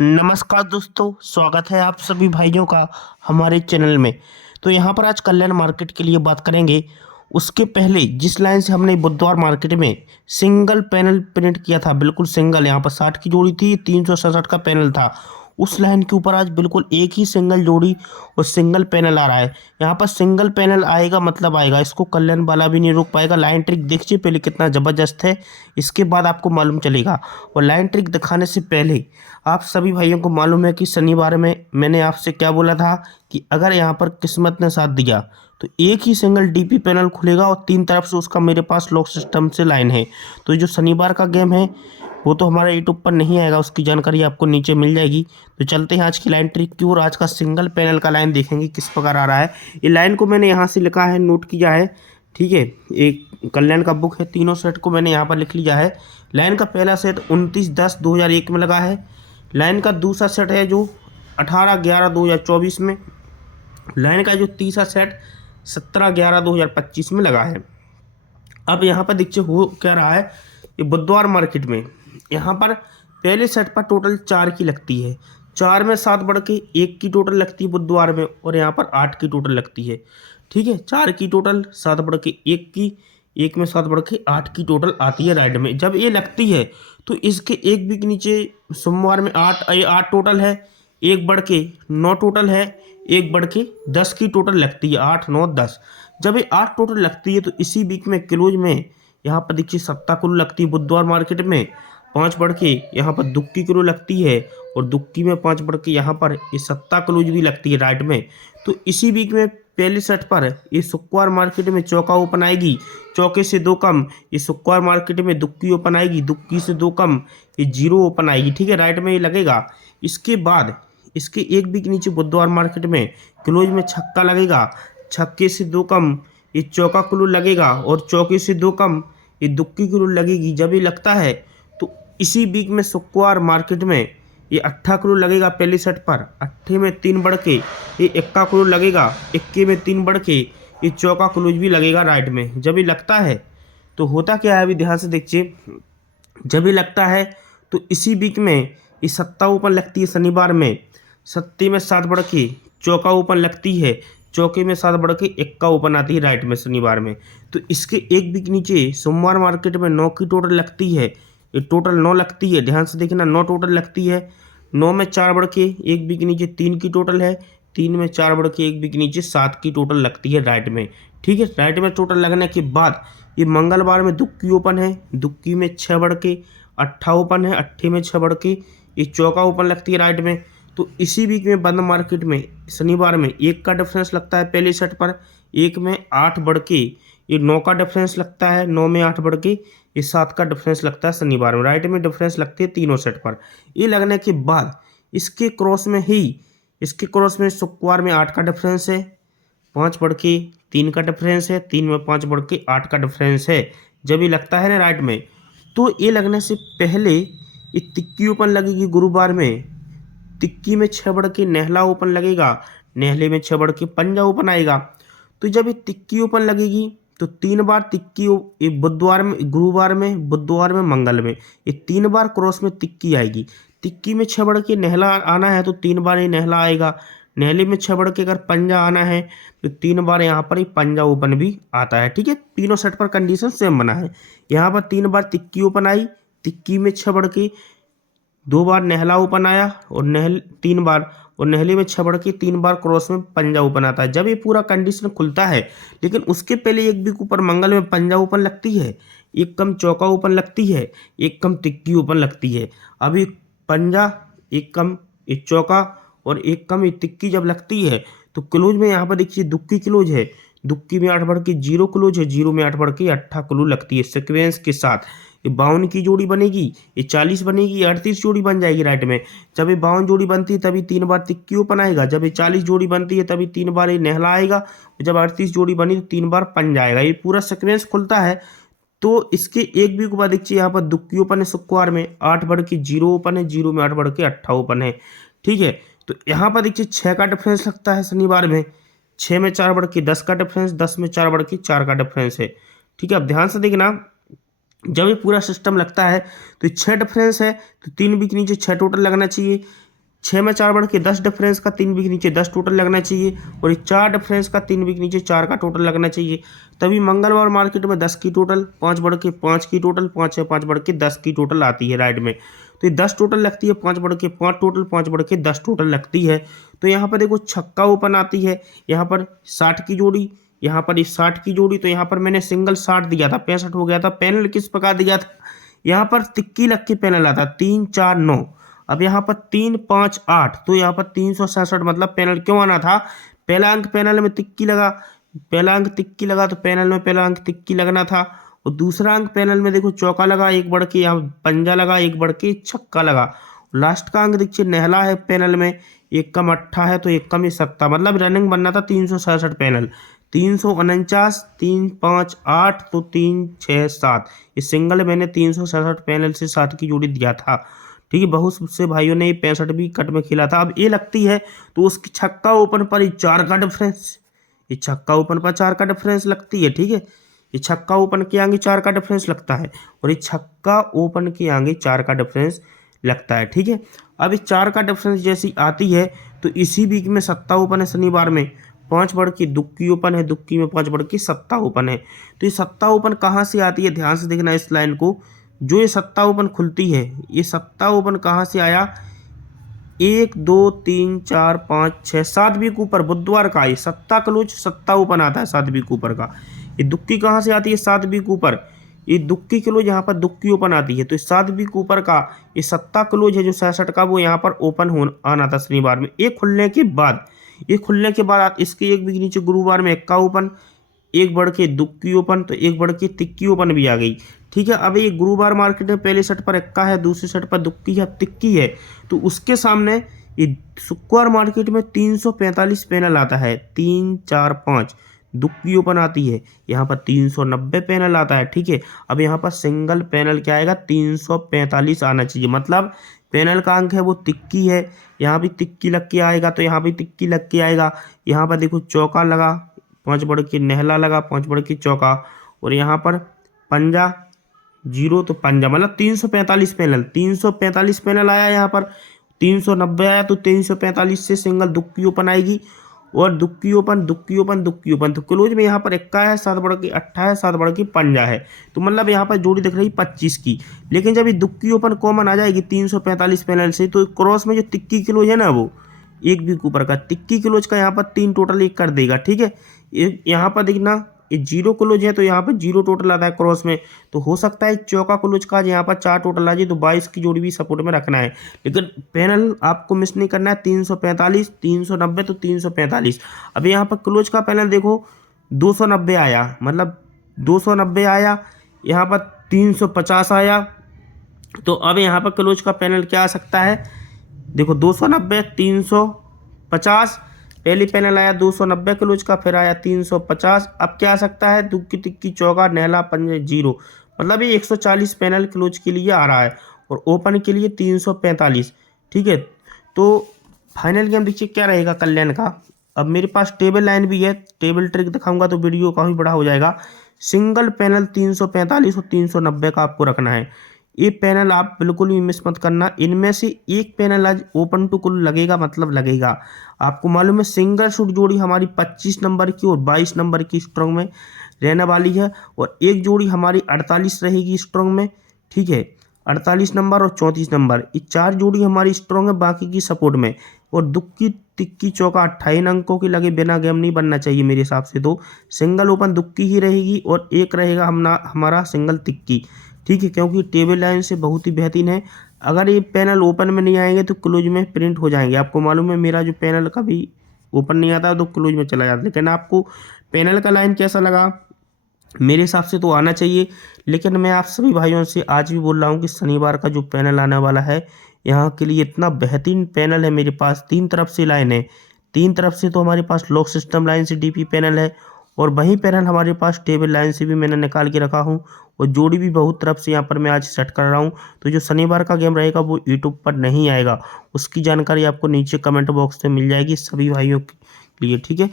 नमस्कार दोस्तों, स्वागत है आप सभी भाइयों का हमारे चैनल में। तो यहाँ पर आज कल्याण मार्केट के लिए बात करेंगे। उसके पहले जिस लाइन से हमने बुधवार मार्केट में सिंगल पैनल प्रिंट किया था, बिल्कुल सिंगल, यहाँ पर 60 की जोड़ी थी, 367 का पैनल था, उस लाइन के ऊपर आज बिल्कुल एक ही सिंगल जोड़ी और सिंगल पैनल आ रहा है। यहाँ पर सिंगल पैनल आएगा मतलब आएगा, इसको कल्याण वाला भी नहीं रोक पाएगा। लाइन ट्रिक देखिए पहले कितना ज़बरदस्त है, इसके बाद आपको मालूम चलेगा। और लाइन ट्रिक दिखाने से पहले आप सभी भाइयों को मालूम है कि शनिवार में मैंने आपसे क्या बोला था कि अगर यहाँ पर किस्मत ने साथ दिया तो एक ही सिंगल डीपी पैनल खुलेगा और तीन तरफ से उसका मेरे पास लॉक सिस्टम से लाइन है। तो जो शनिवार का गेम है वो तो हमारे यूट्यूब पर नहीं आएगा, उसकी जानकारी आपको नीचे मिल जाएगी। तो चलते हैं आज की लाइन ट्रिक की और आज का सिंगल पैनल का लाइन देखेंगे किस प्रकार आ रहा है। ये लाइन को मैंने यहाँ से लिखा है, नोट किया है, ठीक है। एक कल्याण का बुक है, तीनों सेट को मैंने यहाँ पर लिख लिया है। लाइन का पहला सेट 29/10/2001 में लगा है। लाइन का दूसरा सेट है जो 18/11/2024 में। लाइन का जो तीसरा सेट 17/11/2025 में लगा है। अब यहाँ पर देखिए हो क्या रहा है, ये बुधवार मार्केट में यहाँ पर पहले सेट पर टोटल 4 की लगती है, 4 में 7 बढ़ के 1 की टोटल लगती है बुधवार में, और यहाँ पर 8 की टोटल लगती है, ठीक है। 4 की टोटल, 7 बढ़ के 1 की, 1 में 7 बढ़ के 8 की टोटल आती है राइट में। जब ये लगती है तो इसके एक भी के नीचे सोमवार में 8 टोटल है, 1 बढ़ के 9 टोटल है, 1 बढ़ के 10 की टोटल लगती है, 8 9 10। जब ये 8 टोटल लगती है तो इसी वीक में क्लोज में यहाँ पर देखिए 7 किलो लगती है बुधवार मार्केट में, 5 बढ़ के यहाँ पर दुक्की किलो लगती है, और दुक्की में 5 बढ़ के यहाँ पर ये 7 क्लोज भी लगती है राइट में। तो इसी वीक में पहले सेट पर ये शुक्रवार मार्केट में चौका ओपन आएगी, चौके से 2 कम ये शुक्रवार मार्केट में दुक्की ओपन आएगी, दुक्की से 2 कम ये 0 ओपन आएगी, ठीक है, राइट में ये लगेगा। इसके बाद इसके एक वीक नीचे बुधवार मार्केट में क्लोज में छक्का लगेगा, छक्के से 2 कम ये चौका क्लू लगेगा, और चौके से 2 कम ये दुक्की क्लू लगेगी। जब ये लगता है तो इसी वीक में शुक्रवार मार्केट में ये 8 क्लू लगेगा पहले सेट पर, 8 में 3 बढ़ के ये 1 क्लू लगेगा, 1 में 3 बढ़ के ये चौका क्लूज भी लगेगा राइट में। जब ये लगता है तो होता क्या है, अभी ध्यान से देखिए। जब ये लगता है तो इसी वीक में ये 7 ओपन लगती है शनिवार में, 7 में 7 बढ़ के चौका ओपन लगती है, चौके में 7 बढ़ के 1 ओपन आती है राइट में शनिवार में। तो इसके एक वीक नीचे सोमवार मार्केट में 9 की टोटल लगती है, ये टोटल 9 लगती है, ध्यान से देखना, 9 टोटल लगती है। 9 में 4 बढ़ के एक वीक नीचे 3 की टोटल है, 3 में 4 बढ़ के एक वीक नीचे 7 की टोटल लगती है राइट में, ठीक है। राइट में टोटल लगने के बाद ये मंगलवार में दुक्की ओपन है, दुक्की में 6 बढ़ के 8 ओपन है, 8 में 6 बढ़ के ये चौका ओपन लगती है राइट में। तो इसी वीक में बंद मार्केट में शनिवार में 1 का डिफरेंस लगता है पहले सेट पर, 1 में 8 बढ़ के ये 9 का डिफरेंस लगता है, 9 में 8 बढ़ के ये 7 का डिफरेंस लगता है शनिवार में, राइट में डिफरेंस लगती है तीनों सेट पर। ये लगने के बाद इसके क्रॉस में शुक्रवार में 8 का डिफरेंस है, 5 बढ़ के 3 का डिफरेंस है, 3 में 5 बढ़ के 8 का डिफरेंस है। जब ये लगता है ना राइट में, तो ये लगने से पहले ये तिक्की ओपन लगेगी गुरुवार में, तिक्की में 6 बढ़ के नेहला ओपन लगेगा, नेहले में 6 बढ़ के पंजा ओपन आएगा। तो जब ये तिक्की ओपन लगेगी तो 3 बार तिक्की, ये बुधवार में, गुरुवार में, बुधवार में, मंगल में, ये 3 बार क्रॉस में तिक्की आएगी। तिक्की में 6 बढ़ के नेहला आना है तो 3 बार ये नेहला आएगा, नेहले में 6 बढ़ के अगर पंजा आना है तो 3 बार यहाँ पर ये पंजा ओपन भी आता है, ठीक है। तीनों सेट पर कंडीशन सेम बना है। यहाँ पर 3 बार तिक्की ओपन आई, तिक्की में 6 बढ़ के 2 बार नेहला ओपन आया, और 3 बार, और नेहले में 6 बढ़ के 3 बार क्रॉस में पंजा ओपन आता है। जब ये पूरा कंडीशन खुलता है, लेकिन उसके पहले एक वीक ऊपर मंगल में पंजा ओपन लगती है, 1 कम चौका ओपन लगती है, 1 कम तिक्की ओपन लगती है। अब ये पंजा, 1 कम एक चौका और 1 कम ये तिक्की जब लगती है तो क्लोज में यहाँ पर देखिए दुक्की क्लोज है, दुक्की में 8 बढ़ के 0 क्लोज है, 0 में 8 बढ़ के 8 क्लोज लगती है सिक्वेंस के साथ। ये 52 की जोड़ी बनेगी, ये 40 बनेगी, ये 38 जोड़ी बन जाएगी राइट में। जब ये 52 जोड़ी बनती है तभी 3 बार तिक्की ओपन आएगा, जब ये 40 जोड़ी बनती है तभी 3 बार ये नेहला आएगा, जब 38 जोड़ी बनी तो 3 बार पंजा आएगा। ये पूरा सिक्वेंस खुलता है। तो इसके एक वीक बाद देखिए यहाँ पर दुक्की ओपन है शुक्रवार में, 8 बढ़ के 0 ओपन है, 0 में 8 बढ़ के 8 ओपन है, ठीक है। तो यहाँ पर देखिए 6 का डिफरेंस लगता है शनिवार में, 6 में 4 बढ़ के 10 का डिफरेंस, 10 में 4 बढ़ के 4 का डिफरेंस है, ठीक है। अब ध्यान से देखना, जब ये पूरा सिस्टम लगता है तो 6 डिफरेंस है तो 3 वीक नीचे 6 टोटल लगना चाहिए, 6 में 4 बढ़ के 10 डिफरेंस का 3 भी के नीचे 10 टोटल लगना चाहिए, और 4 डिफरेंस का 3 भी के नीचे 4 का टोटल लगना चाहिए। तभी मंगलवार मार्केट में 10 की टोटल, 5 बढ़ के 5 की टोटल, 5 है 5 बढ़ के 10 की टोटल आती है राइट में। तो ये 10 टोटल लगती है, 5 बढ़ के 5 टोटल, 5 बढ़ के 10 टोटल लगती है। तो यहाँ पर देखो छक्का ओपन आती है, यहाँ पर 60 की जोड़ी, यहाँ पर 60 की जोड़ी। तो यहाँ पर मैंने सिंगल 60 दिया था, 65 हो गया था। पैनल किस प्रकार दिया था, यहाँ पर तिक्की लग के पैनल आता 3 4 9। अब यहाँ पर 3 5 8, तो यहाँ पर 367 मतलब पैनल क्यों आना था, पहला अंक पैनल में तिक्की लगा, पहला अंक तिक्की लगा तो पैनल में पहला अंक तिक्की लगना था। और दूसरा अंक पैनल में देखो चौका लगा, एक बढ़ के यहाँ पंजा लगा, एक बढ़ के छक्का लगा। लास्ट का अंक देखिए नेहला है पैनल में, एक कम 8 है तो एक कम 7, मतलब रनिंग बनना था 367 पैनल। 349, 3 5 8 तो 3 6 7, इस सिंगल मैंने 367 पैनल से 60 की जोड़ी दिया था। ठीक है, बहुत से भाइयों ने 65 भी कट में खेला था। अब ये लगती है तो उसकी छक्का ओपन पर 4 का डिफरेंस, ये छक्का ओपन पर 4 का डिफरेंस लगती है। ठीक है, ये छक्का ओपन के आगे 4 का डिफरेंस लगता है, और ये छक्का ओपन के आगे 4 का डिफरेंस लगता है। ठीक है, अब इस 4 का डिफरेंस जैसी आती है तो इसी वीक में सत्ता ओपन है, शनिवार में 5 बढ़ के दुक्की ओपन है, दुक्की में 5 बढ़ के सत्ता ओपन है। तो ये सत्ता ओपन कहाँ से आती है, ध्यान से देखना इस लाइन को। जो ये सत्ता ओपन खुलती है, ये सत्ता ओपन कहाँ से आया, 1 2 3 4 5 6 7 वीक ऊपर बुधवार का ये सत्ता क्लोज सत्ता ओपन आता है 7 वीक ऊपर का। ये दुक्की कहाँ से आती है, 7 वीक ऊपर, ये दुक्की क्लोज यहाँ पर दुक्की ओपन आती है। तो 7 वीक ऊपर का ये सत्ता क्लोज है जो 66 का, वो यहाँ पर ओपन हो आना था शनिवार में। ये खुलने के बाद, ये खुलने के बाद इसके एक वीक नीचे गुरुवार में 1 का ओपन, एक बढ़ के दुक्की ओपन, तो एक बढ़ के तिक्की ओपन भी आ गई। ठीक है, अब ये गुरुवार मार्केट में पहले सेट पर 1 है, दूसरे सेट पर दुक्की है, तिक्की है। तो उसके सामने ये शुक्रवार मार्केट में 345 पैनल आता है, 3 4 5 दुक्की ओपन आती है, यहाँ पर 390 पैनल आता है। ठीक है, अब यहाँ पर सिंगल पैनल क्या आएगा, 345 आना चाहिए, मतलब पैनल का अंक है वो तिक्की है, यहाँ भी तिक्की लग के आएगा, तो यहाँ भी तिक्की लग के आएगा। यहाँ पर देखो चौका लगा, 5 बढ़ के नेहला लगा, 5 बढ़ के चौका, और यहाँ पर पंजा 0 तो पंजा, मतलब 345 पैनल, 345 पैनल आया। यहाँ पर 390 आया तो 345 से सिंगल दुक्की ओपन आएगी, और दुक्की ओपन दुक्की ओपन दुक्की ओपन, तो क्लोज में यहाँ पर 1 है, 7 बढ़ के 8 है, 7 बढ़ के पंजा है। तो मतलब यहाँ पर जोड़ी दिख रही 25 की। लेकिन जब ये दुक्की ओपन कॉमन आ जाएगी 345 पैनल से, तो क्रॉस में जो तिक्की क्लोज है ना, वो 1 वीक ऊपर का तिक्की क्लोज का यहाँ पर 3 टोटल 1 कर देगा। ठीक है, यहाँ पर देखना ये 0 क्लोज है तो यहाँ पर 0 टोटल आता है क्रॉस में, तो हो सकता है चौका क्लोज का यहाँ पर 4 टोटल आ जाए, तो 22 की जोड़ी भी सपोर्ट में रखना है। लेकिन पैनल आपको मिस नहीं करना है, 345 390 तो 345। अब यहाँ पर क्लोज का पैनल देखो 290 आया, मतलब 290 आया, यहाँ पर 350 आया, तो अब यहाँ पर क्लोज का पैनल क्या आ सकता है, देखो 290 350, पहली पैनल आया 290 क्लोज का, फिर आया 350। अब क्या आ सकता है, दुक्की तिक्की चौका नेहला पंजे 0, मतलब ये 140 पैनल क्लोज के लिए आ रहा है, और ओपन के लिए 345। ठीक है, तो फाइनल गेम देखिए क्या रहेगा कल्याण का। अब मेरे पास टेबल लाइन भी है, टेबल ट्रिक दिखाऊंगा तो वीडियो काफ़ी बड़ा हो जाएगा। सिंगल पैनल 345 और 390 का आपको रखना है। ये पैनल आप बिल्कुल भी मिस मत करना, इनमें से एक पैनल आज ओपन टू कुल लगेगा, मतलब लगेगा। आपको मालूम है सिंगल शूट जोड़ी हमारी 25 नंबर की और 22 नंबर की स्ट्रॉन्ग में रहने वाली है, और एक जोड़ी हमारी 48 रहेगी स्ट्रॉन्ग में। ठीक है, 48 नंबर और 34 नंबर, ये 4 जोड़ी हमारी स्ट्रॉन्ग है, बाकी की सपोर्ट में। और दुक्की तिक्की चौका 28 अंकों की लगे बिना गेम नहीं बनना चाहिए मेरे हिसाब से। तो सिंगल ओपन दुक्की ही रहेगी, और एक रहेगा हमारा सिंगल तिक्की। ठीक है, क्योंकि टेबल लाइन से बहुत ही बेहतरीन है। अगर ये पैनल ओपन में नहीं आएंगे तो क्लोज में प्रिंट हो जाएंगे। आपको मालूम है मेरा जो पैनल कभी ओपन नहीं आता तो क्लोज में चला जाता। लेकिन आपको पैनल का लाइन कैसा लगा, मेरे हिसाब से तो आना चाहिए। लेकिन मैं आप सभी भाइयों से आज भी बोल रहा हूँ कि शनिवार का जो पैनल आने वाला है, यहाँ के लिए इतना बेहतरीन पैनल है मेरे पास। 3 तरफ से लाइन है, 3 तरफ से तो हमारे पास लॉक सिस्टम लाइन से डीपी पैनल है, और वही पैनल हमारे पास टेबल लाइन से भी मैंने निकाल के रखा हूँ, और जोड़ी भी बहुत तरफ से यहाँ पर मैं आज सेट कर रहा हूँ। तो जो शनिवार का गेम रहेगा वो यूट्यूब पर नहीं आएगा, उसकी जानकारी आपको नीचे कमेंट बॉक्स में मिल जाएगी सभी भाइयों के लिए। ठीक है,